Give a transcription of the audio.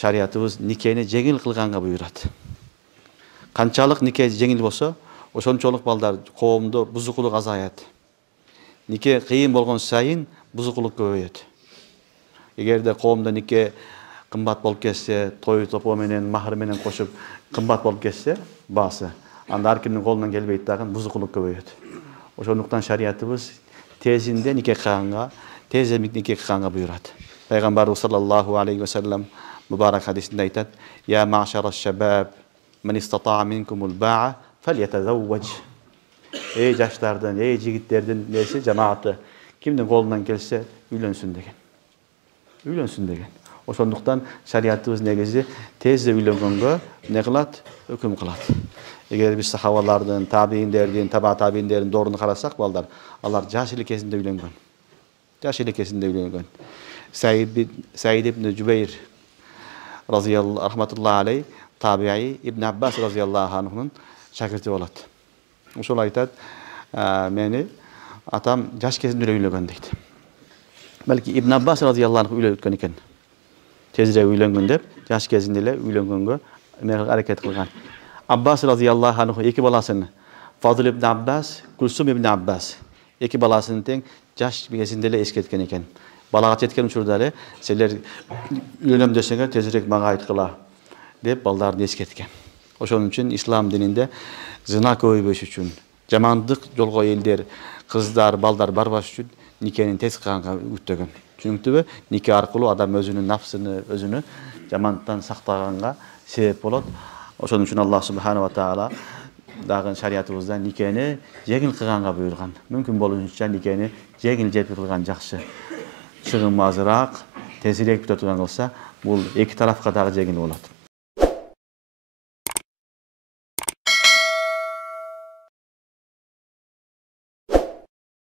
şariatыбыз никени жеңил кылганга буйрат. Канчалык нике жеңил болсо, ошончолук балдар коомдо бузукулук азаят. Нике кыйын болгон сайын бузукулук көбөйөт. Эгерде коомдо нике кымбат болуп кетсе, той топо менен, махыр менен кошуп кымбат болуп кетсе, баасы, анда ар кимдин колунан келбейт дагы бузукулук көбөйөт. Ошондуктан шариатыбыз тезинде нике кылганга, тез нике кылганга буйрат. Пайгамбарыбыз саллаллаху алейхи ва саллям мубарак хадисинде айтат: "Я ма'шара шабаб, мен истата'a минкумул ба'a фальятазавваж." Ey жаштардын, ey жигиттердин несі жамааты, кимдин колунан келсе үйлөнсүн деген. Үйлөнсүн деген. Ошондуктан шариатыбыз негизи тезде үйлөнгөнгө не кылат? Өкүм кылат. Эгер биз сахабалардын, табииндердин, таба табииндердин дорун карасак, балдар, алар жаш эле кезинде үйлөнгөн. Жаш эле кезинде үйлөнгөн. Саид ибн Жубейр разияллаху рахматуллахи алейх, табии Ибн Аббас разияллаху анхунун шакирти болот. Ошол айтат: "Мени атам жаш кезинде үйлөнгөн" дейт. Балки Ибн Аббас разияллаху анху үйлөнгөн экен. Тезирээк үйлөнгөн деп, жаш кезинде эле үйлөнгөнгө аракет кылган. Аббас разияллаху анху эки баласын, Фадыл ибн Аббас, Кулсум ибн Аббас, эки баласын тең жаш кезинде эле эскерткен экен. Балага жеткен учурда эле силер үйлөнөм десеңер тезирээк мага айткыла деп балдарды эскерткен. Ошон үчүн ислам дининде зына көбөйбөш үчүн, жамандык жолго элдер, кыздар, балдар барбаш үчүн никенин тез кылганга үгүттөгөн. Түшүнүктүбү? Нике аркылуу адам өзүнүн нафсыны, өзүнү жамандыктан сактаганга себеп болот. Ошон үчүн Аллах субханаху ва таала дагы шариатыбызда никени жеңил кылганга буйрган. Мүмкүн болушунча никени жеңил жетип кылган жакшы. Чыгым азыраак, тезирээк бүтө турган болса, бул эки тарафка дагы жеңил болот.